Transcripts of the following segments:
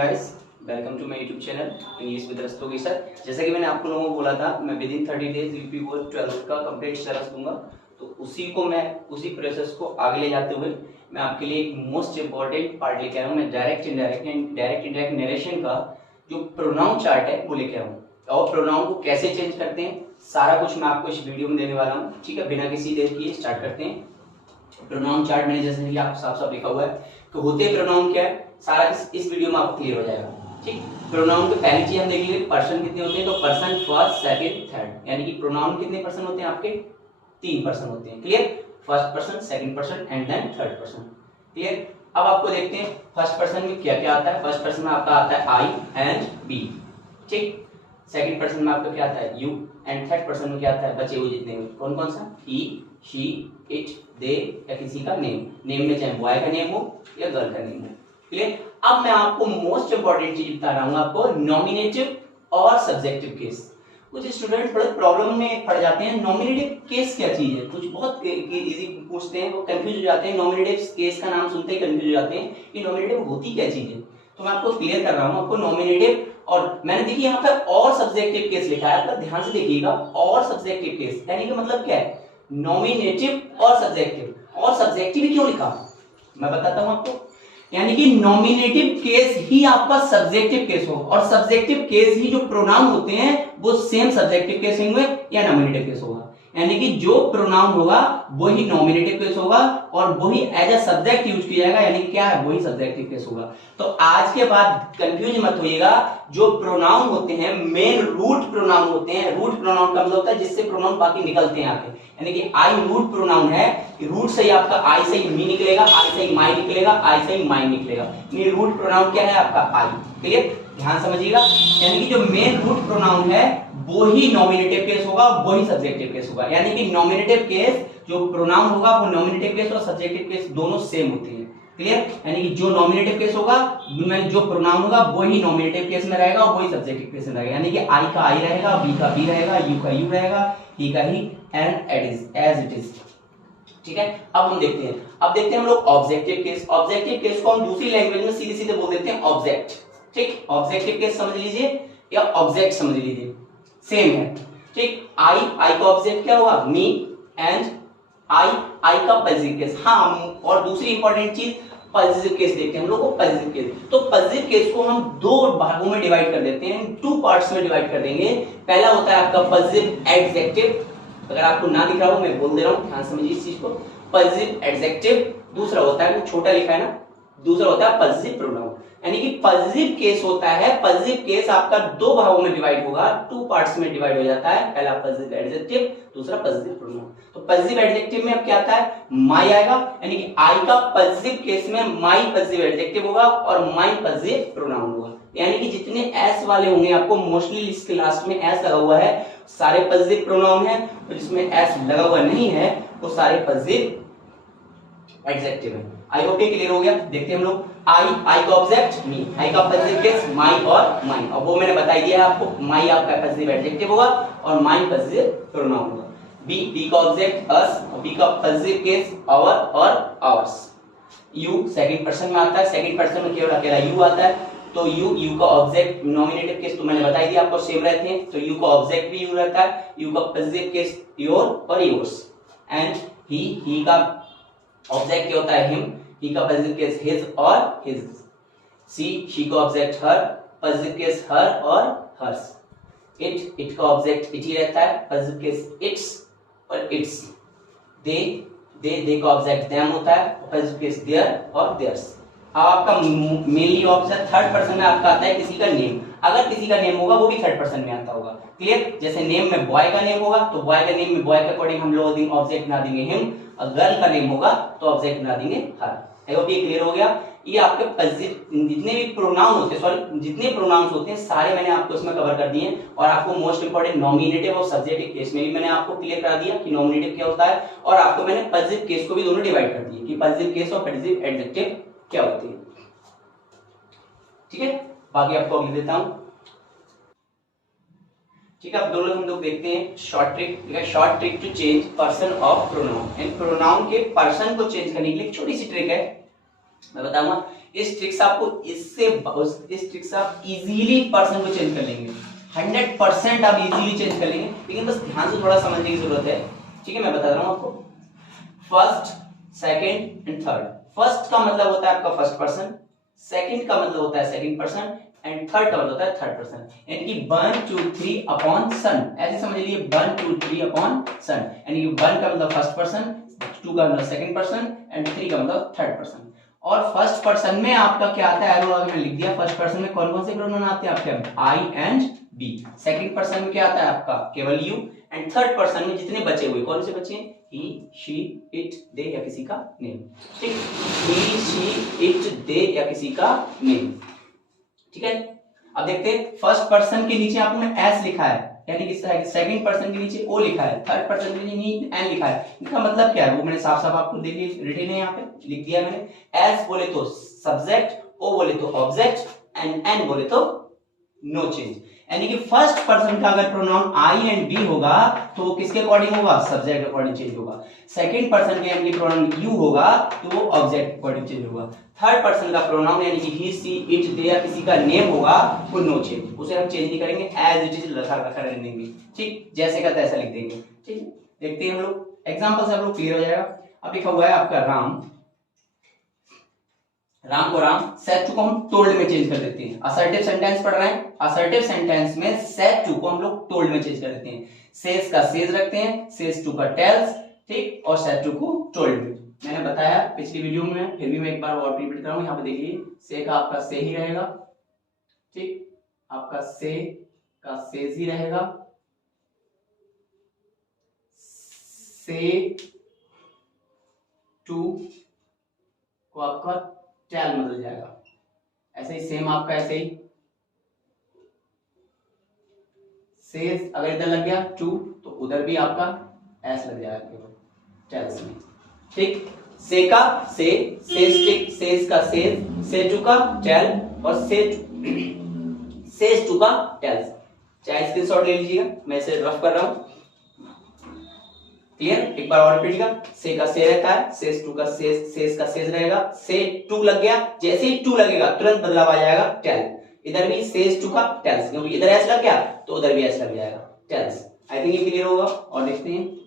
Guys, welcome to my YouTube channel English with Rastogi sir. जैसा कि मैंने आप लोगों को बोला था, मैं within 30 days UP board 12th का कंप्लीट सिलेबस दूंगा। तो उसी प्रोसेस को आगे ले जाते हुए मैं आपके लिए एक मोस्ट इंपॉर्टेंट पार्ट लेके आया हूँ। मैं डायरेक्ट इनडायरेक्ट नरेशन का जो प्रोनाउन चार्ट है वो लेके आया हूँ, और प्रोनाउन को कैसे चेंज करते हैं सारा कुछ मैं आपको इस वीडियो में देने वाला हूँ। ठीक है, बिना किसी देर किए स्टार्ट करते हैं। प्रोनाउन चार्ट मैंने जैसे कि आप साफ साफ लिखा हुआ है कि होते प्रोनाउन क्या है, सारा इस वीडियो में आपको क्लियर हो जाएगा। ठीक, प्रोनाउन की पहली चीज हम देख लेंगे, पर्सन कितने होते हैं। तो पर्सन फर्स्ट सेकंड थर्ड, यानी कि प्रोनाउन कितने पर्सन होते हैं आपके, 3 पर्सन होते हैं। Clear, first person, second person and then third person. Clear, अब आपको देखते हैं फर्स्ट पर्सन में क्या क्या आता है। फर्स्ट पर्सन में आपका आता है आई एंड बी। ठीक, सेकंड पर्सन में आपका क्या आता है, यू, एंड थर्ड पर्सन में क्या आता है, बचे हुए जितने कौन कौन सा, ही, शी, इट, दे या किसी का नेम। नेम में चाहे बॉय का नेम हो या गर्ल का नेम हो। क्लियर, अब मैं आपको मोस्ट इंपॉर्टेंट चीज बता रहा हूं, आपको नॉमिनेटिव और सब्जेक्टिव केस। कुछ स्टूडेंट बड़े प्रॉब्लम में पड़ जाते हैं, नॉमिनेटिव केस क्या चीज है, कुछ बहुत इजी पूछते हैं, वो कंफ्यूज हो जाते हैं। नॉमिनेटिव केस का नाम सुनते ही कंफ्यूज हो जाते हैं कि नॉमिनेटिव होती क्या चीज है। तो मैं आपको क्लियर कर रहा हूं, आपको नॉमिनेटिव और मैंने देखिए यहाँ पर और सब्जेक्टिव केस लिखा है, आप ध्यान से देखिएगा। और सब्जेक्टिव केस यानी कि मतलब क्या है, नॉमिनेटिव और सब्जेक्टिव। और सब्जेक्टिव क्यों लिखा मैं बताता हूं आपको। यानी कि नॉमिनेटिव केस ही आपका सब्जेक्टिव केस हो, और सब्जेक्टिव केस ही जो प्रोनाउन होते हैं वो सेम सब्जेक्टिव केस होंगे या नॉमिनेटिव केस होगा। यानी कि जो प्रोनाउन होगा वही नॉमिनेटिव केस होगा और वही एज अ सब्जेक्ट यूज किया जाएगा, यानी क्या है, वही सब्जेक्टिव केस होगा। तो आज के बाद कंफ्यूज मत होइएगा। जो प्रोनाउन होते हैं मेन रूट प्रोनाउन होते हैं। रूट प्रोनाउन का मतलब होता है जिससे प्रोनाउन बाकी निकलते हैं आगे, यानी कि आई रूट प्रोनाउन है। रूट से ही आपका आई से ही मी निकलेगा, आई से ही माई निकलेगा, आई से ही माई निकलेगा। यानी रूट प्रोनाउन क्या है आपका, आई। क्लियर, ध्यान समझिएगा। यानी कि जो मेन रूट प्रोनाउन है वो ही नॉमिनेटिव केस होगा, वही सब्जेक्टिव केस होगा। यानी कि नॉमिनेटिव केस जो प्रोनाउन होगा वो नॉमिनेटिव केस और सब्जेक्टिव केस दोनों सेम होते हैं। क्लियर, यानी कि जो नॉमिनेटिव केस होगा जो प्रोनाउन होगा वही नॉमिनेटिव केस में रहेगा और वही सब्जेक्टिव केस में रहेगा। यानी कि आई का आई रहेगा, बी का बी रहेगा, यू का यू रहेगा, ही का ही, एंड एज इट इज। ठीक है, अब हम देखते हैं। अब देखते हैं हम लोग ऑब्जेक्टिव केस। ऑब्जेक्टिव केस को हम दूसरी लैंग्वेज में सीधे सीधे बोल देते हैं ऑब्जेक्ट। ठीक, ऑब्जेक्टिव केस समझ लीजिए या ऑब्जेक्ट समझ लीजिए, सेम है। ठीक, आई का ऑब्जेक्ट क्या होगा, मी, एंड आई का पॉजिटिव केस। हाँ, और दूसरी इंपॉर्टेंट चीज पॉजिटिव केस देखते हैं हम लोग को। पॉजिटिव केस, तो पॉजिटिव केस को हम 2 भागों में डिवाइड कर देते हैं, 2 पार्ट्स में डिवाइड कर देंगे। पहला होता है आपका पॉजिटिव एडजेक्टिव। अगर आपको ना दिख रहा हो मैं बोल दे रहा हूं, ध्यान समझिए इस चीज को। Positive adjective. दूसरा होता है, छोटा लिखा है ना, दूसरा होता है पॉजिटिव प्रोनाउन। यानी कि पॉजिटिव केस होता है, पॉजिटिव केस आपका 2 भागों में डिवाइड होगा, 2 पार्ट्स में डिवाइड हो जाता है। पहला पॉजिटिव एडजेक्टिव, दूसरा पॉजिटिव प्रोनाउन। तो पॉजिटिव एडजेक्टिव में अब क्या आता है, माई आएगा। यानी कि आई का पॉजिटिव केस में माई पॉजिटिव एडजेक्टिव होगा और माई पॉजिटिव प्रोनाउन होगा। यानी कि जितने एस वाले होंगे, आपको मोस्टली इसके लास्ट में एस लगा हुआ है, सारे पॉजिटिव प्रोनाउन है, और जिसमें एस लगा हुआ नहीं है वो सारे पॉजिटिव एडजेक्टिव है। आई होप ये क्लियर हो गया। देखते हैं हम लोग। आई का ऑब्जेक्ट मी, आई का पॉजिटिव केस माई और माइन, और वो मैंने बता दिया है आपको। माई आपका पॉजिटिव एडजेक्टिव होगा और माइन पॉजिटिव प्रोनाउन होगा। बी का ऑब्जेक्ट अस, बी का पॉजिटिव केस आवर और आवर्स। यू सेकंड पर्सन में आता है, सेकंड पर्सन में केवल अकेला यू आता है। तो यू का ऑब्जेक्ट नॉमिनेटिव केस तो मैंने बता दिया आपको, सेम रहते हैं। तो यू का ऑब्जेक्ट भी यू रहता है, यू का पॉजिटिव केस योर और योर्स। एंड ही का ऑब्जेक्ट क्या होता है, हिम, ही का पॉजिटिव केस हिज और हिज। शी का ऑब्जेक्ट हर, पॉजिटिव केस हर और हर्स। इट का ऑब्जेक्ट इट ही रहता है, पॉजिटिव केस इट्स और इट्स। दे का ऑब्जेक्ट देम होता है, पॉजिटिव केस देयर और देयर्स। अब आपका मेनली ऑब्जेक्ट थर्ड पर्सन में आपका आता है किसी का नेम। अगर किसी का नेम होगा वो भी थर्ड पर्सन में आता होगा। क्लियर, जैसे नेम में बॉय का नेम होगा तो बॉय का नेम में बॉय के अकॉर्डिंग हम लोग ऑब्जेक्ट बना देंगे हिम, और गर्ल का नेम होगा तो ऑब्जेक्ट बना देंगे हर। आई होप ये क्लियर हो गया। ये आपके जितने भी प्रोनाउन होते हैं, सॉरी जितने प्रोनाउंस होते हैं सारे मैंने आपको इसमें कवर कर दिए हैं। और आपको मोस्ट इंपोर्टेंट नॉमिनेटिव और सब्जेक्टिव केस में भी मैंने आपको क्लियर करा दिया कि नॉमिनेटिव क्या होता है, और आपको मैंने पॉजिटिव केस को भी दोनों डिवाइड कर दिए कि पॉजिटिव केस और पॉजिटिव एडजेक्टिव क्या होते हैं। ठीक है, बाकी आपको अभी देता हूं। ठीक है, अब दोनों हम लोग देखते हैं short trick. Short trick to change person of pronoun. इन प्रोनाउन के पर्सन को चेंज करने के लिए छोटी सी ट्रिक है। मैं बताऊंगा इस ट्रिक से आपको इस ट्रिक से आप इजीली पर्सन को चेंज कर लेंगे, 100% आप इजीली चेंज कर लेंगे, लेकिन बस ध्यान से थोड़ा समझने की जरूरत है। ठीक है, मैं बता रहा हूं आपको। First, second and third. First का मतलब होता है आपका फर्स्ट पर्सन, सेकंड का मतलब होता है सेकंड पर्सन एंड थर्ड का मतलब होता है थर्ड पर्सन। यानी कि 1 2 3 अपॉन सन, ऐसे समझ लीजिए 1 2 3 अपॉन सन। यानी कि 1 का मतलब फर्स्ट पर्सन, 2 का मतलब सेकंड पर्सन एंड 3 का मतलब थर्ड पर्सन। और फर्स्ट पर्सन में आपका क्या आता है, एरो आगे मैंने लिख दिया। फर्स्ट पर्सन में कौन कौन से प्रोनाउन आते हैं आपके, आई एंड बी। सेकंड पर्सन में क्या आता है आपका, केवल यू। एंड थर्ड पर्सन में जितने बचे हुए, कौन से बचे, ही, शी, इट, दे या किसी का नेम। ठीक, ही, शी, इट, दे या किसी का नेम। ठीक है, अब देखते हैं फर्स्ट पर्सन के नीचे आपने एस लिखा है, यानी कि सेकंड पर्सन के नीचे ओ लिखा है, थर्ड पर्सन के नीचे एन लिखा है। इसका मतलब क्या है वो मैंने साफ साफ आपको देखिए रिटन है, यहाँ पे लिख दिया मैंने। एस बोले तो सब्जेक्ट, ओ बोले तो ऑब्जेक्ट एंड एन बोले तो नो चेंज। यानी कि फर्स्ट पर्सन का अगर प्रोनाउन आई एंड बी होगा तो वो किसके अकॉर्डिंग होगा, सब्जेक्ट अकॉर्डिंग चेंज होगा। सेकंड पर्सन के यानी कि प्रोनाउन यू होगा तो वो ऑब्जेक्ट अकॉर्डिंग चेंज होगा। थर्ड पर्सन का प्रोनाउन यानी कि ही, सी, इट, दे या किसी का नेम होगा वो नो चेंज, उसे हम चेंज नहीं करेंगे, एज इट इज रखा रहने देंगे। ठीक, जैसे का तैसा लिख देंगे। ठीक है, देखते हैं हम लोग एग्जांपल से, हम लोग क्लियर हो जाएगा। अब लिखा हुआ है आपका राम, राम को राम, सेट टू को हम टोल्ड में चेंज कर देते हैं। असर्टिव सेंटेंस पढ़ रहे हैं, असर्टिव सेंटेंस में सेट टू को हम लोग टोल्ड में चेंज कर देते हैं। सेज का सेज रखते हैं, सेज टू का टेल्स, ठीक, और सेट टू को टोल्ड में। मैंने बताया पिछली वीडियो में, फिर भी मैं एक बार और रिपीट कराऊं। यहाँ पे देखिए से का आपका से ही रहेगा, ठीक, आपका से का सेज ही रहेगा, से टू को आपका टेल बदल जाएगा। ऐसे ही सेम आपका ऐसे ही सेज अगर इधर लग गया टू तो उधर भी आपका एस लग जाएगा केवल टेल्स में। ठीक, से का से, सेज, सेज का सेज, से टू का टेल और सेज टू का टेल्स। चाहे स्क्रीनशॉट ले लीजिएगा, मैं इसे रफ कर रहा हूं। क्लियर, एक बार और रिपीट, से का से रहता है, सेज टू का सेज, सेज का सेज रहेगा, से टू लग गया, जैसे ही टू लगेगा तुरंत बदलाव आ जाएगा टेल। इधर भी सेज टू का टेल्स, क्योंकि इधर एस लग गया तो उधर भी एस लग जाएगा, टेल्स। आई थिंक ये क्लियर होगा। और देखते हैं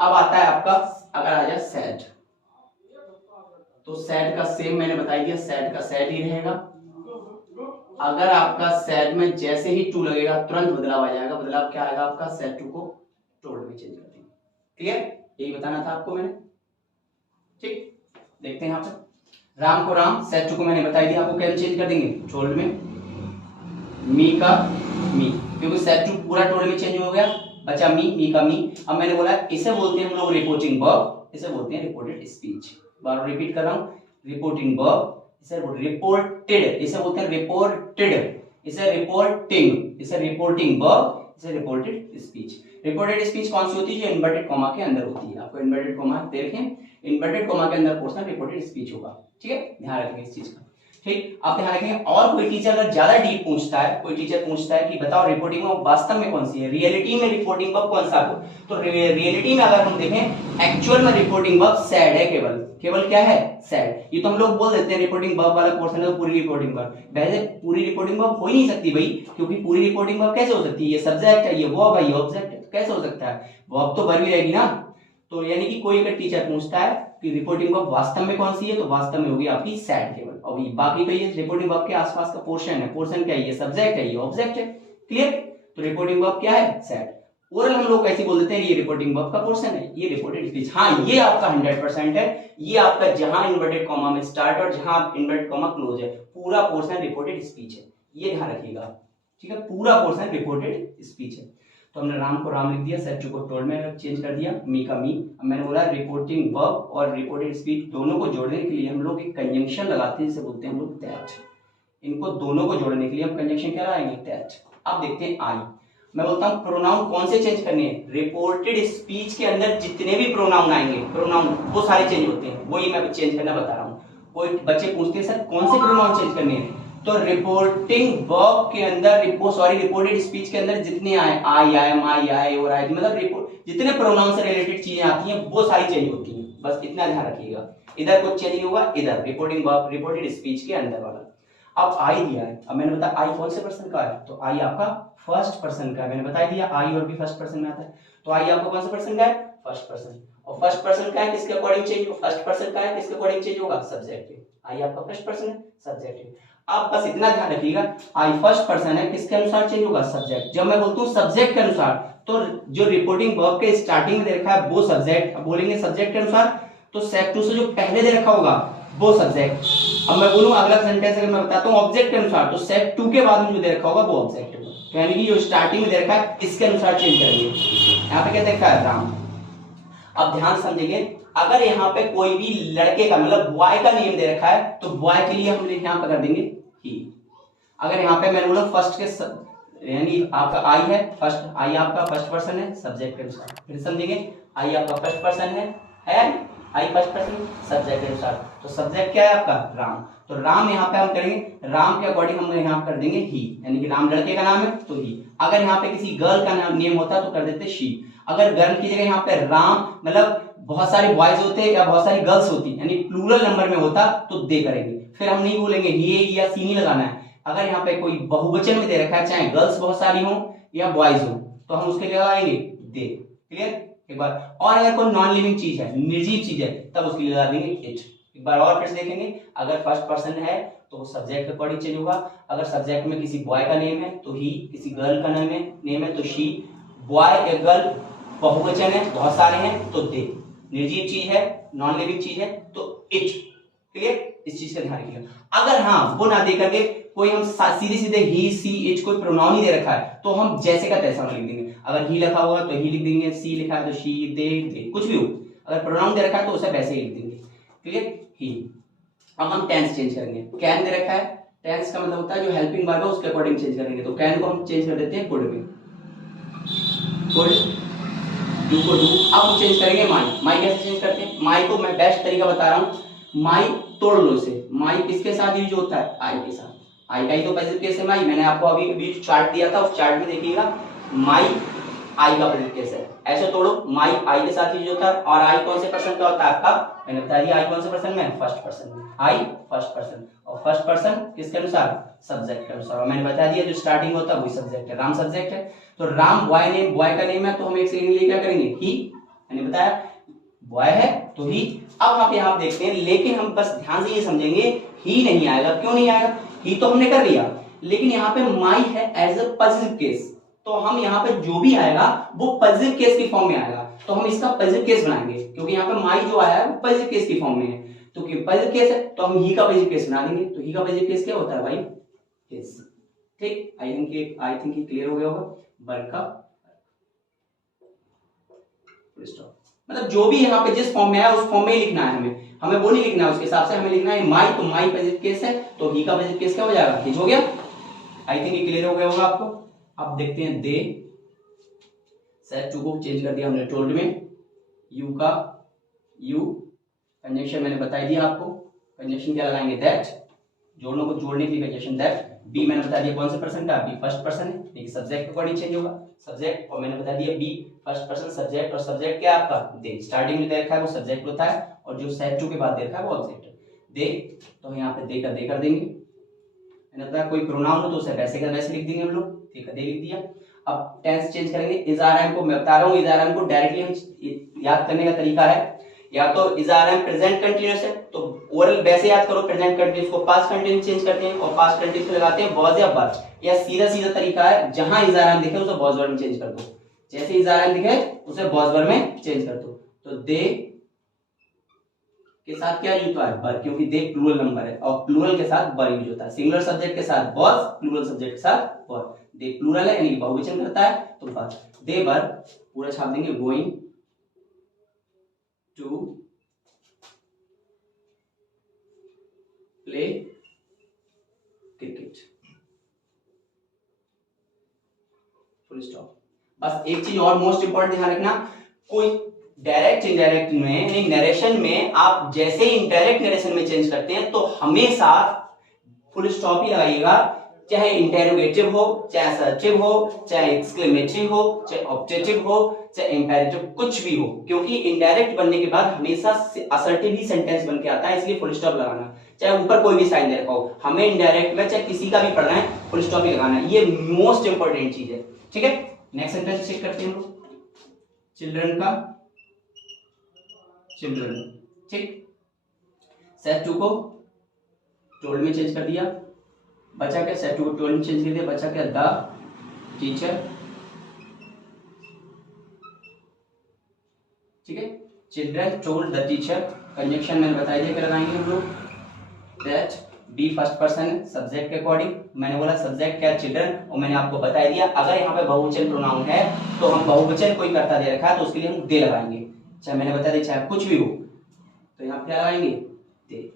अब आता है आपका, अगर आ जाए सेड, तो सेड का सेम मैंने बता दिया, सेड का सेड ही रहेगा। अगर आपका सेड में जैसे ही टू लगेगा तुरंत बदलाव आ जाएगा। बदलाव क्या आएगा आपका, सेड टू को टोल्ड में चेंज कर देंगे। क्लियर, यही बताना था आपको मैंने। ठीक, देखते हैं यहाँ पे राम को राम, सेड टू को मैंने बता दिया आपको क्या चेंज कर देंगे, टोल्ड में। मी का मी, क्योंकि सेड टू पूरा टोल्ड में चेंज हो गया, बचा मी का मी। अब मैंने बोला इसे बोलते हैं हम लोग रिपोर्टिंग वर्ब, इसे बोलते हैं रिपोर्टेड स्पीच। बार रिपीट कर रहा हूं, रिपोर्टिंग वर्ब, इसे रिपोर्टेड, इसे बोलते हैं रिपोर्टेड, इसे रिपोर्टिंग, इसे रिपोर्टिंग वर्ब, इसे रिपोर्टेड स्पीच। रिपोर्टेड स्पीच कौन सी होती है, जो इन्वर्टेड कॉमा के अंदर होती है। आपको इन्वर्टेड कॉमा देखें, इन्वर्टेड कॉमा के अंदर पोर्शन रिपोर्टेड स्पीच होगा। ठीक है, ध्यान रखेंगे इस चीज का। ठीक, आप ध्यान रखेंगे। और कोई टीचर अगर ज्यादा डीप पूछता है, कोई टीचर पूछता है कि बताओ रिपोर्टिंग वर्ब वास्तव में कौन सी है, रियलिटी में रिपोर्टिंग वर्ब कौन सा है, तो रियलिटी में अगर हम देखें एक्चुअल में रिपोर्टिंग वर्ब सैड है, केवल क्या है, सैड। ये तो हम लोग बोल देते हैं रिपोर्टिंग वर्ब वाला पोर्शन है तो पूरी रिपोर्टिंग वर्ब, वैसे पूरी रिपोर्टिंग वर्ब हो ही नहीं सकती भाई, क्योंकि पूरी रिपोर्टिंग वर्ब कैसे हो सकती है, ये सब्जेक्ट है, ये वर्ब है, ये ऑब्जेक्ट है, तो कैसे हो सकता है, वर्ब तो वर्ब ही रहेगी ना। तो यानी कि कोई अगर टीचर पूछता है कि रिपोर्टिंग वर्ब वास्तव में कौन सी है, तो वास्तव में होगी आपकी सैड केवल। और बाकी तो ये रिपोर्टिंग वर्ब के आसपास का पोर्शन है, पोर्शन क्या है, ये सब्जेक्ट है, ये ऑब्जेक्ट है। क्लियर, तो रिपोर्टिंग वर्ब क्या है, सैड। ओरल हम लोग कैसे बोल देते हैं, ये रिपोर्टिंग वर्ब का पोर्शन है, ये रिपोर्टेड स्पीच। हाँ, ये आपका 100% है, ये आपका जहां इन्वर्टेड कॉमा में स्टार्ट और जहां इन्वर्टेड कॉमा क्लोज है, पूरा पोर्शन रिपोर्टेड स्पीच है, ये ध्यान रखिएगा। ठीक है, पूरा पोर्शन रिपोर्टेड स्पीच है। तो हमने राम को राम लिख दिया, सेट टू को टोल्ड में चेंज कर दिया, मी का मी। अब मैंने बोला रिपोर्टिंग वर्ब और रिपोर्टेड स्पीच दोनों को जोड़ने के लिए हम लोग एक कंजंक्शन लगाते हैं, जिसे बोलते हैं हम लोग दैट। इनको दोनों को जोड़ने के लिए हम कंजंक्शन क्या लगाएंगे, दैट। अब देखते हैं आई। मैं बोलता हूं प्रोनाउन कौन से चेंज करने हैं, रिपोर्टेड स्पीच के अंदर जितने भी प्रोनाउन आएंगे, प्रोनाउन वो सारे चेंज होते हैं, वही मैं चेंज करना बता रहा हूं। कोई बच्चे पूछते हैं सर कौन से प्रोनाउन चेंज करने हैं, तो रिपोर्टिंग वर्ब के अंदर रिपोर्टेड स्पीच के अंदर जितने आए, आई आए और आई, मतलब रिपोर्ट जितने प्रोनाउन से रिलेटेड चीजें आती हैं वो सारी चेंज होती हैं, बस इतना ध्यान रखिएगा। इधर कुछ चेंज नहीं होगा, इधर रिपोर्टिंग वर्ब रिपोर्टेड स्पीच के अंदर वाला। अब आई दिया है, अब मैंने बताया आई कौन से पर्सन का है, तो आई आपका फर्स्ट पर्सन का है, मैंने बता दिया आई और भी फर्स्ट पर्सन में आता है, तो आई आपको कौन सा पर्सन का है, फर्स्ट पर्सन। और फर्स्ट पर्सन का है किसके अकॉर्डिंग चेंज होगा, फर्स्ट पर्सन का है किसके अकॉर्डिंग चेंज होगा, सब्जेक्टिव। आई आपका फर्स्ट पर्सन है, सब्जेक्टिव। आप बस इतना ध्यान रखिएगा, आई फर्स्ट पर्सन है किसके अनुसार चेंज होगा, सब्जेक्ट। जब मैं बोलता हूँ सब्जेक्ट के अनुसार, तो जो रिपोर्टिंग वर्ब के स्टार्टिंग में दे रखा है वो सब्जेक्ट, अब बोलेंगे सब्जेक्ट के अनुसार, तो सेट टू से जो पहले दे रखा होगा वो सब्जेक्ट। अब मैं बोलूं अगला सेंटेंस अगर मैं बताता हूं ऑब्जेक्ट के अनुसार, तो सेट टू के बाद में जो दे रखा होगा वो ऑब्जेक्ट होगा, तो यानी कि जो स्टार्टिंग में दे रखा है इसके अनुसार चेंज करेंगे। यहाँ पे क्या देखा है, राम। अब ध्यान समझेंगे, अगर यहाँ पे कोई भी लड़के का मतलब बॉय का नेम दे रखा है, तो बॉय के लिए हम यहाँ पे कर देंगे ही। अगर यहाँ पे मैंने बोला फर्स्ट के यानी आपका आई है, फर्स्ट आई आपका फर्स्ट पर्सन है सब्जेक्ट के अनुसार, फिर समझेंगे आई आपका फर्स्ट पर्सन है आई फर्स्ट पर्सन सब्जेक्ट के अनुसार, तो सब्जेक्ट क्या है आपका, राम। तो राम यहाँ पे हम करेंगे, राम के अकॉर्डिंग हम यहाँ कर देंगे ही, यानी कि राम लड़के का नाम है तो ही। अगर यहाँ पे किसी गर्ल का नेम होता तो कर देते शी। अगर गर्ल की जगह यहाँ पे राम मतलब बहुत सारे बॉयज होते या बहुत सारी गर्ल्स होती, यानी प्लूरल नंबर में होता तो दे करेंगे, फिर हम नहीं बोलेंगे ही या सी नहीं लगाना है। अगर यहाँ पे कोई बहुवचन में दे रखा है, चाहे गर्ल्स बहुत सारी हो या बॉयज हो, तो हम उसके लिए लगाएंगे दे। क्लियर एक बार। और अगर कोई नॉन लिविंग चीज है, निर्जीव चीज है, तब उसके लिए लगा देंगे इट। एक बार और फिर से देखेंगे, अगर फर्स्ट पर्सन है तो वो सब्जेक्ट के अकॉर्डिंग चेंज होगा। अगर सब्जेक्ट में किसी बॉय का नेम है तो ही, किसी गर्ल का नेम है तो शी, बॉय या गर्ल बहुवचन है बहुत सारे हैं तो दे, निर्जीव चीज है नॉन लिविंग चीज है तो इट। क्लियर, इस चीज का ध्यान रखिएगा। अगर हाँ वो ना दे करके कोई हम सीधे सीधे ही सी इट कोई प्रोनाउन ही दे रखा है, तो हम जैसे का तैसा लिख देंगे। अगर ही लिखा होगा तो ही लिख देंगे, सी लिखा है तो शी, दे कुछ भी हो, अगर प्रोनाउन दे रखा है तो उसे वैसे ही लिख देंगे। क्लियर ही। अब हम टेंस चेंज करेंगे। कैन दे रखा है, टेंस का मतलब होता है जो हेल्पिंग वर्ब है उसके अकॉर्डिंग चेंज करेंगे, तो कैन को हम चेंज कर देते हैं कुड में, कुड, डू को डू। अब हम चेंज करेंगे माई कैसे चेंज करते हैं, माई को मैं बेस्ट तरीका बता रहा हूं, माई तोड़ लो इसे, माई किसके साथ यूज होता है, आई के साथ। आई का ही तो पॉजिटिव केस है माई, मैंने आपको अभी चार्ट दिया था, उस चार्ट में देखिएगा माई आई का पॉजिटिव केस है। ऐसे तोड़ो, माई आई के साथ यूज होता है, और आई कौन से पर्सन का होता है आपका, मैंने बता दिया आई कौन से पर्सन में, फर्स्ट पर्सन में, आई फर्स्ट पर्सन। और फर्स्ट पर्सन किसके अनुसार, सब्जेक्ट के अनुसार। और मैंने बता दिया जो स्टार्टिंग होता है वही सब्जेक्ट है, राम सब्जेक्ट है, तो राम बॉय का नेम है, तो हम एक सेकंड के लिए क्या करेंगे ही, मैंने बताया बॉय है तो ही। अब आप यहाँ देखते हैं, लेकिन हम बस ध्यान से ये समझेंगे ही नहीं आएगा। क्यों नहीं आएगा, ही तो हमने कर लिया, लेकिन यहाँ पे माई है एज अ पॉजिटिव केस, तो हम यहाँ पे जो भी आएगा वो पॉजिटिव केस की फॉर्म में आएगा, तो हम इसका पॉजिटिव केस बनाएंगे, क्योंकि यहाँ पे माई जो आया है वो पॉजिटिव केस की फॉर्म में है, तो पॉजिटिव केस है तो हम ही का पॉजिटिव केस बना देंगे। तो ही का पॉजिटिव केस क्या होता है भाई, केस। ठीक, आई थिंक ये क्लियर हो गया होगा। वर्ग का मतलब जो भी यहाँ पे जिस फॉर्म में है उस फॉर्म में ही लिखना है, हमें वो नहीं लिखना है उसके हिसाब से, हमें लिखना है माई, तो माई पॉजिटिव केस है तो ही का पॉजिटिव केस क्या हो जाएगा, हिज हो गया। आई थिंक ये क्लियर हो गया होगा आपको। अब देखते हैं दे, सेट टू को चेंज कर दिया हमने टोल्ड में, यू का यू, कंजंक्शन मैंने बता दिया आपको, कंजंक्शन क्या लगाएंगे, दैट, जोड़ों को जोड़ने के लिए कंजंक्शन दैट। बी मैंने बता दिया कौन से पर्सन का, बी फर्स्ट पर्सन है, लेकिन सब्जेक्ट के अकॉर्डिंग चेंज होगा, सब्जेक्ट। और मैंने बता दिया बी फर्स्ट पर्सन सब्जेक्ट, और सब्जेक्ट क्या आपका दे, स्टार्टिंग में दे रखा है वो सब्जेक्ट होता है, और जो सेट टू के बाद दे रखा है वो ऑब्जेक्ट है। दे, तो यहाँ पे दे का दे कर देंगे, मैंने बताया कोई प्रोनाउन हो तो उसे वैसे का वैसे लिख देंगे हम लोग, दे का दे लिख दिया। अब टेंस चेंज करेंगे, इज आर एम को मैं बता रहा हूँ, इज आर एम को डायरेक्टली हम याद करने का तरीका है, या तो is are am present continuous है तो ओरल वैसे याद करो, प्रेजेंट कंटिन्यूअस को पास्ट कंटिन्यूअस चेंज करते हैं, और पास्ट कंटिन्यूअस को लगाते हैं वॉज या वर, या सीधा सीधा तरीका है जहां इज आर एम दिखे उसे वॉज वर में चेंज कर दो, जैसे इज आर एम दिखे उसे वॉज वर में चेंज कर दो। तो दे के साथ क्या यूज होता है, वर, क्योंकि दे प्लूरल नंबर है, और प्लूरल के साथ वर यूज होता है, सिंगुलर सब्जेक्ट के साथ वॉज, प्लूरल सब्जेक्ट के साथ वर। दे प्लूरल है यानी बहुवचन करता है तो वर, दे वर पूरा छाप देंगे, going to play cricket, full stop. बस एक चीज और मोस्ट इंपॉर्टेंट ध्यान रखना, कोई डायरेक्ट इनडायरेक्ट में नरेशन में आप जैसे इंडायरेक्ट नरेशन में चेंज करते हैं तो हमेशा फुल स्टॉप ही लगाइएगा, चाहे इंटेरोगेटिव हो, चाहे असर्टिव हो, चाहे एक्सक्लेमेटरी हो, चाहे ऑब्जेक्टिव हो, चाहे इंपेरेटिव, कुछ भी हो, क्योंकि इनडायरेक्ट बनने के बाद हमेशा असर्टिव ही सेंटेंस बन के आता है, इसलिए फुल स्टॉप लगाना, चाहे ऊपर कोई भी साइन दे रखा हो, हमें इनडायरेक्ट में चाहे किसी का भी पढ़ना है फुल स्टॉप ही लगाना है, ये मोस्ट इंपॉर्टेंट चीज है। ठीक है, नेक्स्ट सेंटेंस चेक करते हैं हम लोग, चिल्ड्रन का चिल्ड्रन, ठीक, सेट टू को टोल्ड में चेंज कर दिया, बचा क्या, सेट टू को टोल्ड में चेंज कर दिया, बचा क्या, द टीचर, ठीक है, children told the teacher, conjunction मैंने बता दिया क्या लगाएंगे हम लोग, that be first person subject के अकॉर्डिंग, मैंने बोला सब्जेक्ट क्या, चिल्ड्रन, और मैंने आपको बता दिया अगर यहाँ पे बहुवचन प्रोनाउन है तो हम बहुवचन कोई करता दे रखा है तो उसके लिए हम दे लगाएंगे, चाहे मैंने बता दिया चाहे कुछ भी हो, तो यहाँ पे लगाएंगे दे।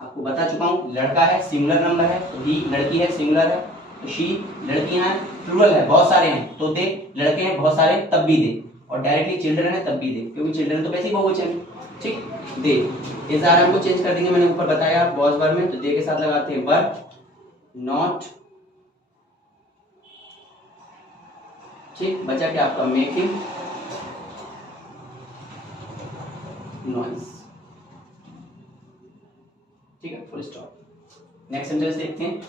आपको बता चुका हूँ, लड़का है सिंगुलर नंबर है तो ही, लड़की है सिंगुलर है तो शी, लड़कियां हैं प्लूरल है बहुत सारे हैं तो दे, लड़के हैं बहुत सारे तब भी दे, और डायरेक्टली चिल्ड्रन है तब भी दे, क्योंकि चिल्ड्रन तो वैसे ही बहुवचन है, ठीक, दे। इस आराम को चेंज कर देंगे, मैंने ऊपर बताया बॉस वर्ब में, तो दे के साथ लगाते हैं वर्ब नॉट, ठीक, बचा क्या आपका मेकिंग नॉइज, ठीक है, फुल स्टॉप। नेक्स्ट सेंटेंस देखते हैं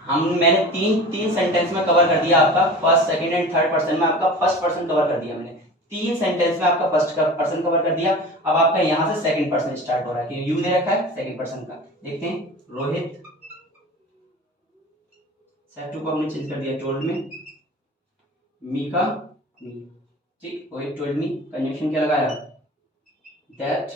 मैंने तीन सेंटेंस में कवर कर दिया आपका first second and third person में, आपका फर्स्ट पर्सन कवर कर दिया मैंने, 3 सेंटेंस में आपका फर्स्ट पर्सन कवर कर दिया। अब आपका यहां से सेकंड पर्सन स्टार्ट हो रहा है कि यू दे रखा है सेकंड पर्सन का, देखते हैं रोहित, सेट टू को हमने चेंज कर दिया टोल्ड में, मीका मी, ठीक, रोहित टोल्ड मी, कंजंक्शन क्या लगाया, दैट,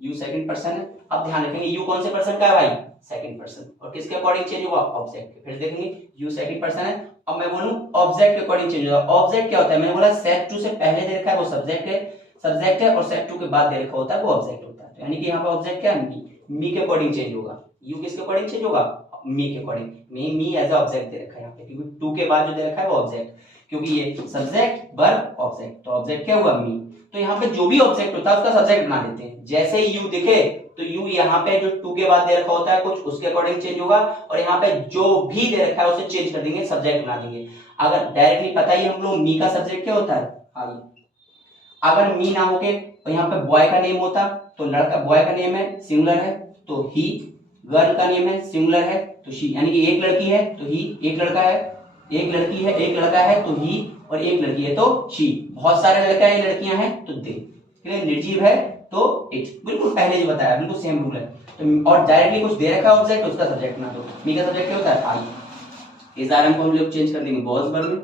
यू सेकंड पर्सन है। अब ध्यान रखेंगे यू कौन से पर्सन का है भाई, सेकंड पर्सन, और किसके अकॉर्डिंग चेंज हुआ, ऑब्जेक्ट के, फिर देखेंगे यू सेकंड पर्सन है, अब मैं बोलूं ऑब्जेक्ट के अकॉर्डिंग चेंज होगा। ऑब्जेक्ट क्या होता है, मैंने बोला सेट टू से पहले दे रखा है वो सब्जेक्ट है और सेट टू के बाद दे रखा होता है वो ऑब्जेक्ट होता है, तो यानी कि यहाँ पे ऑब्जेक्ट क्या है, मी के अकॉर्डिंग चेंज होगा, यू किसके अकॉर्डिंग चेंज होगा, मी के according, me as object they रखा है यहाँ पे, क्योंकि टू के बाद जो दे रखा है वो ऑब्जेक्ट, क्योंकि ये सब्जेक्ट वर्ब ऑब्जेक्ट, तो ऑब्जेक्ट क्या हुआ, मी, तो यहाँ पे जो भी ऑब्जेक्ट होता है उसका सब्जेक्ट बना देते हैं, जैसे ही यू दिखे तो यू यहाँ पे जो टू के बाद दे रखा होता है कुछ उसके अकॉर्डिंग चेंज होगा, और यहाँ पे जो भी दे रखा है उसे चेंज कर देंगे, सब्जेक्ट बना देंगे। अगर डायरेक्टली पता ही हम लोग मी का सब्जेक्ट क्या होता है, आई, अगर मी ना होके तो यहाँ पे बॉय का नेम होता, तो लड़का बॉय का नेम है सिंगुलर है तो ही, गर्ल का नेम है सिंगुलर है तो शी, यानी कि एक लड़की है तो ही, एक लड़का है, एक लड़की है एक लड़का है तो ही, और एक लड़की है तो शी, बहुत सारे लड़के हैं लड़कियां हैं तो दे, निर्जीव है तो इट, बिल्कुल पहले जो बताया बिल्कुल सेम रूल है। तो और डायरेक्टली कुछ दे रखा है ऑब्जेक्ट उसका सब्जेक्ट ना, तो मी का सब्जेक्ट क्या होता है, आई, इस आरएम को हम लोग चेंज कर देंगे बॉस वर्ब में,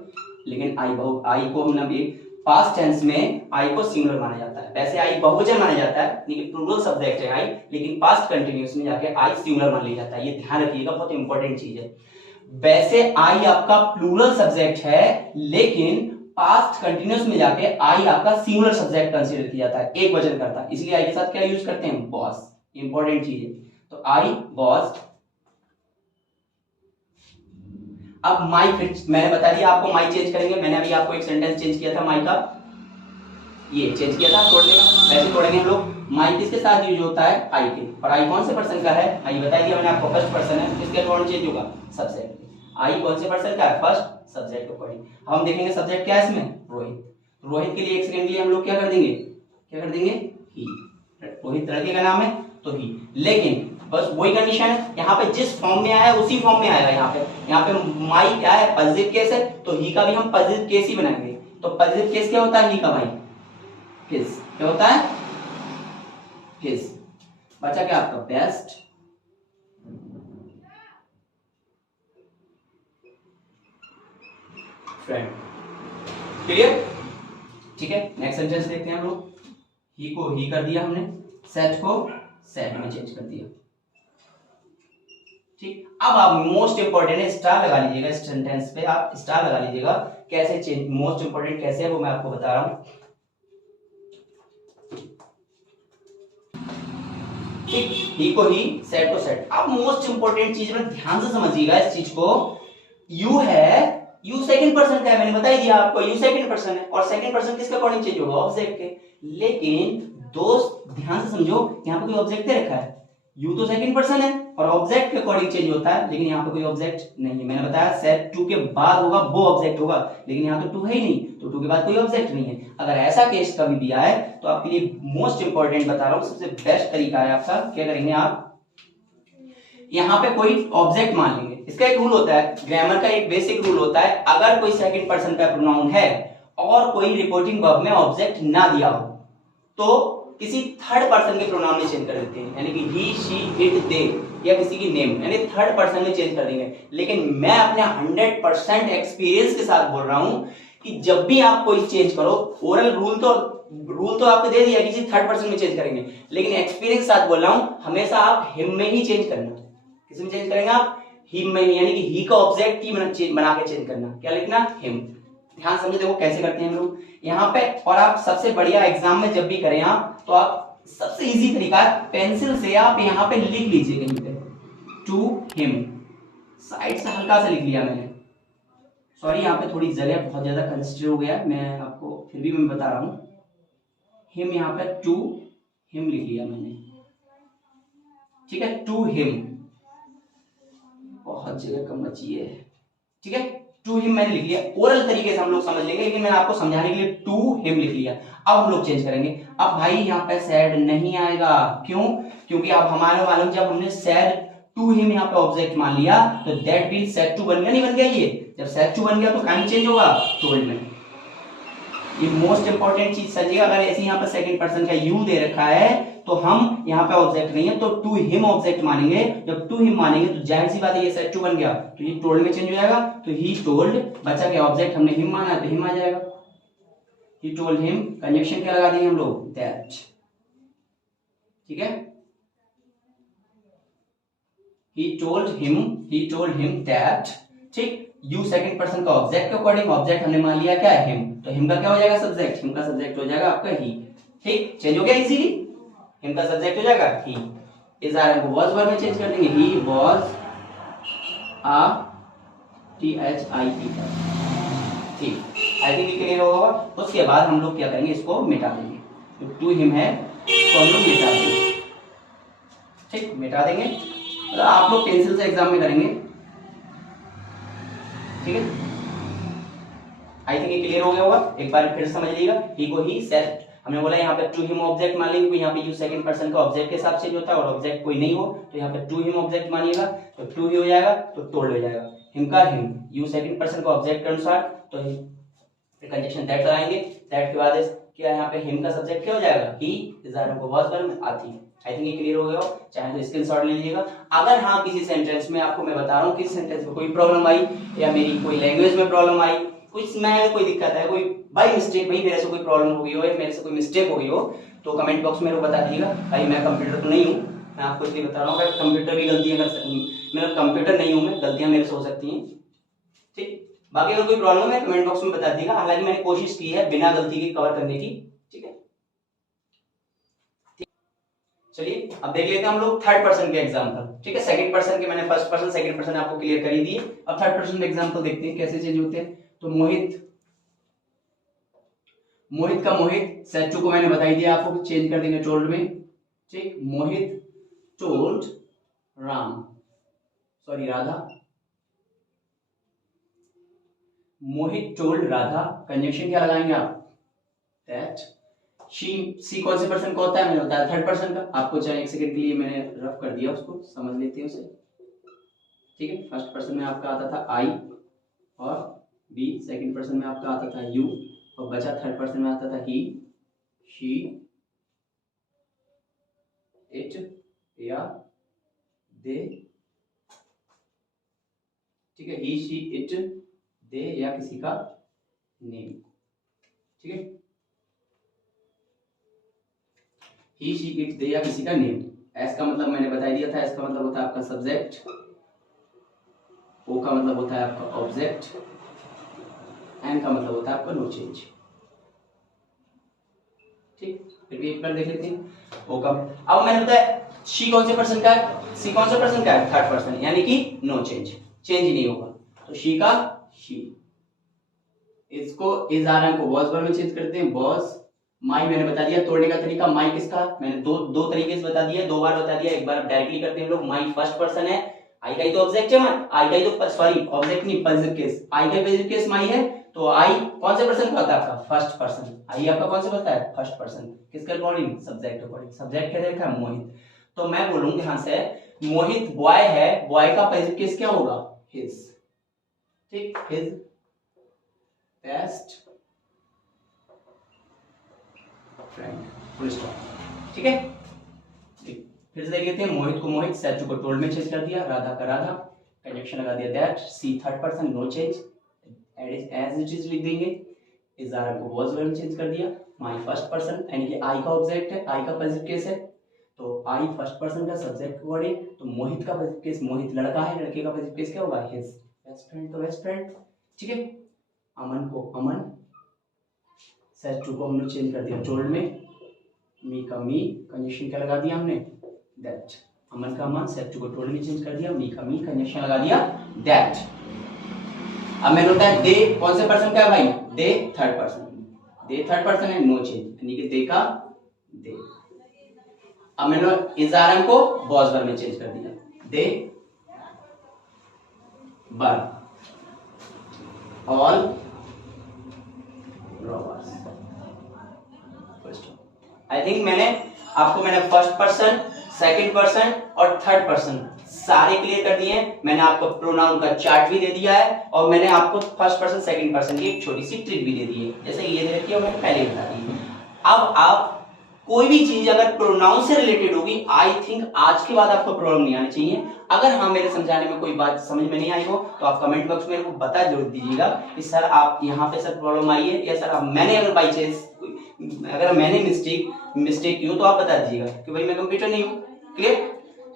लेकिन आई को हम भी पास्ट टेंस में आई को सिंगुलर माना जाता है, वैसे आई बहुवचन माना जाता है लेकिन प्लूरल सब्जेक्ट है आई, लेकिन पास्ट कंटिन्यूअस में जाके आई सिंगुलर मान लिया जाता है, ये ध्यान रखिएगा, बहुत इंपॉर्टेंट चीज है। वैसे आई आपका प्लूरल सब्जेक्ट है लेकिन पास्ट कंटिन्यूअस में जाके आई आपका सिंगुलर सब्जेक्ट कंसीडर किया जाता है, एक वचन करता है, इसलिए आई के साथ क्या यूज करते हैं, वॉज, इंपॉर्टेंट चीज है। तो आई वॉज, अब माई, फिर मैंने बता दिया आपको माई चेंज करेंगे, मैंने अभी आपको एक सेंटेंस चेंज किया था माई का, ये चेंज किया था तोड़ने का, वैसे तोड़ेंगे हम लोग। माई किसके साथ यूज होता है, आई के, और आई कौन से पर्सन का है, आई बता दिया मैंने आपको फर्स्ट पर्सन है, किसके अकॉर्डिंग चेंज होगा, सब्जेक्ट, आई कौन से पर्सन का है, फर्स्ट सब्जेक्ट के अकॉर्डिंग। हम देखेंगे सब्जेक्ट क्या है इसमें, रोहित, रोहित के लिए एक सेकंड के लिए हम लोग क्या कर देंगे, ही, रोहित लड़के का नाम है तो ही, लेकिन बस वही कंडीशन है, यहाँ पे जिस फॉर्म में आया है उसी फॉर्म में आएगा, यहाँ पे माई क्या है, पॉजिटिव केस है तो ही का भी हम पॉजिटिव केस ही बनाएंगे, तो पॉजिटिव केस क्या होता है, ही का भाई हिज, क्या होता है, हिज, बचा क्या आपका बेस्ट फ्रेंड, क्लियर, ठीक है। नेक्स्ट सेंटेंस देखते हैं हम लोग, ही को ही कर दिया हमने, सेट को सेट में चेंज कर दिया, ठीक। अब आप मोस्ट इंपोर्टेंट है स्टार लगा लीजिएगा, इस सेंटेंस पे आप स्टार लगा लीजिएगा, कैसे चेंज, मोस्ट इंपोर्टेंट कैसे है वो मैं आपको बता रहा हूं, ठीक, ही को ही, सेट को सेट। अब मोस्ट इंपोर्टेंट चीज में ध्यान से समझिएगा इस चीज को, यू है, यू सेकंड पर्सन का है, मैंने बता दिया आपको यू सेकंड पर्सन है, और सेकंड पर्सन किसके अकॉर्डिंग चेंज होगा, ऑब्जेक्ट के, लेकिन दोस्त ध्यान से समझो यहाँ पे कोई ऑब्जेक्ट दे रखा है, यू तो सेकंड पर्सन है और ऑब्जेक्ट के अकॉर्डिंग चेंज होता है, लेकिन यहाँ पे कोई ऑब्जेक्ट नहीं है। मैंने बताया सेट टू के बाद होगा वो ऑब्जेक्ट होगा, लेकिन यहाँ तो टू है ही नहीं, तो टू के बाद कोई ऑब्जेक्ट नहीं है। अगर ऐसा केस कभी दिया है तो आपके लिए मोस्ट इंपॉर्टेंट बता रहा हूँ, सबसे बेस्ट तरीका है आपका, क्या करेंगे आप, यहाँ पे कोई ऑब्जेक्ट मान लेंगे। इसका एक रूल होता है, ग्रामर का एक बेसिक रूल होता है, अगर कोई सेकंड पर्सन का प्रोनाउन है और कोई रिपोर्टिंग वर्ब में ऑब्जेक्ट ना दिया हो तो किसी थर्ड पर्सन के प्रोनाउन में चेंज कर देते हैं, यानी कि ही, शी, इट, दे, या किसी की नेम, यानी थर्ड पर्सन में चेंज कर देंगे। लेकिन मैं अपने 100% एक्सपीरियंस के साथ बोल रहा हूं कि जब भी आप कोई चेंज करो, ओरल रूल तो आपको दे दिया किसी थर्ड पर्सन में चेंज करेंगे, लेकिन एक्सपीरियंस के साथ बोल रहा हूं हमेशा आप हिम में ही चेंज करना। किस में चेंज करेंगे आप, हिम में, यानी कि ही का ऑब्जेक्ट ही बना के चेंज करना। क्या लिखना, हिम। ध्यान समझो, देखो कैसे करते हैं हम लोग यहाँ पे। और आप सबसे बढ़िया एग्जाम में जब भी करें आप, तो आप सबसे इजी तरीका है, पेंसिल से आप यहाँ पे लिख लीजिए कहीं पे टू हिम, साइड से हल्का सा लिख लिया मैंने, सॉरी यहाँ पे थोड़ी जगह बहुत ज्यादा कंस्ट्रेंट हो गया, मैं आपको फिर भी मैं बता रहा हूँ। हिम यहाँ पे टू हिम लिख लिया मैंने, ठीक है, टू हिम, बहुत जगह कम बची है, ठीक है, टू हिम मैंने लिख लिया। ओरल तरीके से हम लोग समझ लेंगे, लेकिन मैंने आपको समझाने के लिए टू हिम लिख लिया। अब हम लोग चेंज करेंगे। अब भाई यहाँ पे सैड नहीं आएगा, क्यों, क्योंकि अब हमारे मालूम जब हमने सैड टू हिम यहाँ पे ऑब्जेक्ट मान लिया तो दैट मींस सैड टू बन गया, नहीं बन गया ये, जब सैड टू बन गया तो कहाँ चेंज होगा, टोल्ड में। ये मोस्ट इंपॉर्टेंट चीज समझिएगा, अगर ऐसे यहाँ पे सेकंड पर्सन का यू दे रखा है तो हम यहाँ पे ऑब्जेक्ट नहीं है तो टू हिम ऑब्जेक्ट मानेंगे। जब टू हिम मानेंगे तो जाहिर सी बात है ये सेट टू बन गया तो ये टोल्ड में चेंज हो जाएगा, तो ही टोल्ड बचा के ऑब्जेक्ट हमने हिम माना तो हिम आ जाएगा, ही टोल्ड हिम। कंजंक्शन क्या लगा देंगे हम लोग, दैट, ठीक है, he told him that, ठीक। यू सेकंड पर्सन का ऑब्जेक्ट के अकॉर्डिंग, ऑब्जेक्ट हमने मान लिया क्या है, हिम, तो हिम का क्या हो जाएगा, सब्जेक्ट, हिम का सब्जेक्ट हो जाएगा आपका ही, ठीक, चेंज हो गया इजीली, हिम का सब्जेक्ट हो जाएगा ही। इस आर को वाज वर्ब में चेंज कर देंगे, ही वाज अ THIE, ठीक। आई थिंक क्लियर होगा। उसके बाद हम लोग क्या करेंगे, इसको मिटा देंगे, तो टू हिम है तो हम लोग मिटा देंगे, ठीक, मिटा देंगे। मतलब आप लोग पेंसिल से एग्जाम में करेंगे, ठीक है। आई थिंक ये क्लियर हो गया होगा, एक बार फिर समझ लीजिएगा। ही को ही सेट, हमने बोला यहाँ पे टू हिम ऑब्जेक्ट मान लेंगे, यहाँ पे यू सेकंड पर्सन का ऑब्जेक्ट के साथ चेंज होता है और ऑब्जेक्ट कोई नहीं हो तो यहाँ पे टू हिम ऑब्जेक्ट मानिएगा, तो टू ही हो जाएगा तो टोल्ड हो जाएगा। हिम का हिम, यू सेकंड पर्सन का ऑब्जेक्ट के अनुसार तो कंजंक्शन दैट लगाएंगे, दैट के बाद क्या यहाँ पे हिम का सब्जेक्ट क्या हो जाएगा, ही, इज आर को वाज वर्ब में आती है। आई थिंक ये क्लियर हो गया हो, चाहे तो स्क्रीनशॉट ले लीजिएगा। अगर हाँ किसी सेंटेंस में आपको मैं बता रहा हूँ किसी सेंटेंस में कोई प्रॉब्लम आई या मेरी कोई लैंग्वेज में प्रॉब्लम आई, कुछ में कोई दिक्कत है, कोई बाय मिस्टेक भाई मेरे से कोई प्रॉब्लम हो गई हो या मेरे से कोई मिस्टेक हो गई हो तो कमेंट बॉक्स में बता दीजिएगा। भाई मैं कंप्यूटर तो नहीं हूँ, मैं आपको इसलिए बता रहा हूँ, कंप्यूटर भी गलतियां कर सकती, मैं कंप्यूटर नहीं हूँ, मैं गलतियां मेरे से हो सकती हैं, ठीक। बाकी अगर कोई प्रॉब्लम है कमेंट बॉक्स में बता दीजिएगा, हालांकि मैंने कोशिश की है बिना गलती के कवर करने की, ठीक है। चलिए अब देख लेते हैं हम लोग थर्ड पर्सन के एग्जांपल, ठीक है। सेकंड पर्सन के मैंने फर्स्ट पर्सन सेकंड पर्सन आपको क्लियर कर ही दिए, अब थर्ड पर्सन के एग्जांपल देखते हैं कैसे चेंज होते हैं। तो मोहित, मोहित का मोहित, सैचू को मैंने बता ही दिया आपको, चेंज कर देंगे टोल्ड में, ठीक। मोहित टोल्ड राम, सॉरी राधा, मोहित टोल्ड राधा, कंजंक्शन क्या लगाएंगे आप, दैट। शी कौन से पर्सन का होता है, मैंने बताया थर्ड पर्सन का, आपको चाहे एक सेकंड के लिए मैंने रफ कर दिया उसको, समझ लेते हैं उसे, ठीक है। फर्स्ट पर्सन में आपका आता था आई और बी, सेकंड पर्सन में आपका आता था यू और बचा थर्ड पर्सन में आता था ही, शी, इट या दे, ठीक है, ही, शी, इट, दे या किसी का नेम, ठीक है, ही, शी, इट, दे या किसी का नेम। एस का मतलब मैंने बता दिया था, एस का मतलब होता है आपका सब्जेक्ट, ओ का मतलब होता है आपका ऑब्जेक्ट, एन का मतलब होता है आपका नो चेंज, ठीक। फिर भी एक बार देख लेते हैं ओ का। अब मैंने बताया शी कौन से पर्सन का है, सी कौन से पर्सन का है, थर्ड पर्सन, यानी कि नो चेंज, चेंज नहीं होगा, तो शी का शी। इसको इस आर को वॉज वर्ब में चेंज करते हैं, वॉज माई मैंने बता दिया, तोड़ने का तरीका माई किसका, मैंने दो तरीके से बता दिया, 2 बार बता दिया, एक बार डायरेक्टली करते हैं हम लोग। माई फर्स्ट पर्सन है, आई का ही तो ऑब्जेक्ट है, आई का ही तो, सॉरी ऑब्जेक्ट नहीं पॉजिटिव केस, आई का पॉजिटिव केस माई है, तो आई कौन से पर्सन का होता है आपका, फर्स्ट पर्सन। आई आपका कौन से होता है, फर्स्ट पर्सन, किसके अकॉर्डिंग, सब्जेक्ट अकॉर्डिंग। सब्जेक्ट क्या देखा है, मोहित, तो मैं बोलूंगा यहां से मोहित बॉय है, बॉय का पॉजिटिव केस क्या होगा, हिज, ठीक, his best friend, full stop, ठीक है। फिर से देख लेते हैं, मोहित को मोहित, सैचू को टोल्ड में चेंज कर दिया, राधा का राधा, कंजक्शन लगा दिया that, she third person no change, as it is लिख देंगे, इजारा को वाज वर्ब में चेंज कर दिया, माई फर्स्ट पर्सन यानी कि आई का ऑब्जेक्ट है, आई का पॉजिटिव केस है, तो आई फर्स्ट पर्सन का सब्जेक्ट अकॉर्डिंग, तो मोहित का पॉजिटिव केस, मोहित लड़का है, लड़के का पॉजिटिव केस क्या होगा, हिज बेस्ट फ्रेंड, तो बेस्ट फ्रेंड, ठीक है। अमन को अमन, सैचू को हमने चेंज कर दिया टोल्ड में, मी का मी, कंजक्शन क्या लगा दिया हमने, दैट, अमन का अमन, सैचू को टोल्ड में चेंज कर दिया, मी का मी, कंजक्शन लगा दिया दैट। अब मैंने होता है दे, कौन से पर्सन का है भाई, they third person, they third person है, नो चेंज यानी कि दे का दे। अब मैंने इजारम को बॉस वर्ब में चेंज कर दिया, दे बर ऑल रॉबर्स। आई थिंक मैंने फर्स्ट पर्सन, सेकंड पर्सन और थर्ड पर्सन सारे क्लियर कर दिए हैं। मैंने आपको प्रोनाउन का चार्ट भी दे दिया है और मैंने आपको फर्स्ट पर्सन सेकंड पर्सन की एक छोटी सी ट्रिक भी दे दी है, जैसे ये दे रखी है मैंने पहले बता दी। अब आप कोई भी चीज अगर प्रोनाउन से रिलेटेड होगी, आई थिंक आज के बाद आपको प्रॉब्लम नहीं आनी चाहिए। अगर हाँ मेरे समझाने में कोई बात समझ में नहीं आई हो तो आप कमेंट बॉक्स में बता जरूर दीजिएगा कि सर आप यहाँ पे सर प्रॉब्लम आई है, या सर आप मैंने अगर बाई चांस अगर मैंने मिस्टेक की हो तो आप बता दीजिएगा कि भाई मैं कंप्यूटर नहीं हूँ। क्लियर,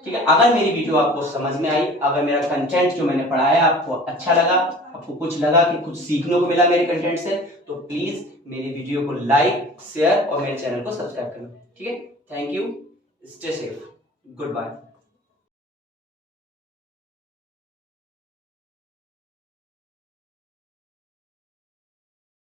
ठीक है। अगर मेरी वीडियो आपको समझ में आई, अगर मेरा कंटेंट जो मैंने पढ़ाया आपको अच्छा लगा, आपको कुछ लगा कि कुछ सीखने को मिला मेरे कंटेंट से, तो प्लीज मेरी वीडियो को लाइक, शेयर और मेरे चैनल को सब्सक्राइब करना, ठीक है। Thank you, stay safe, good bye.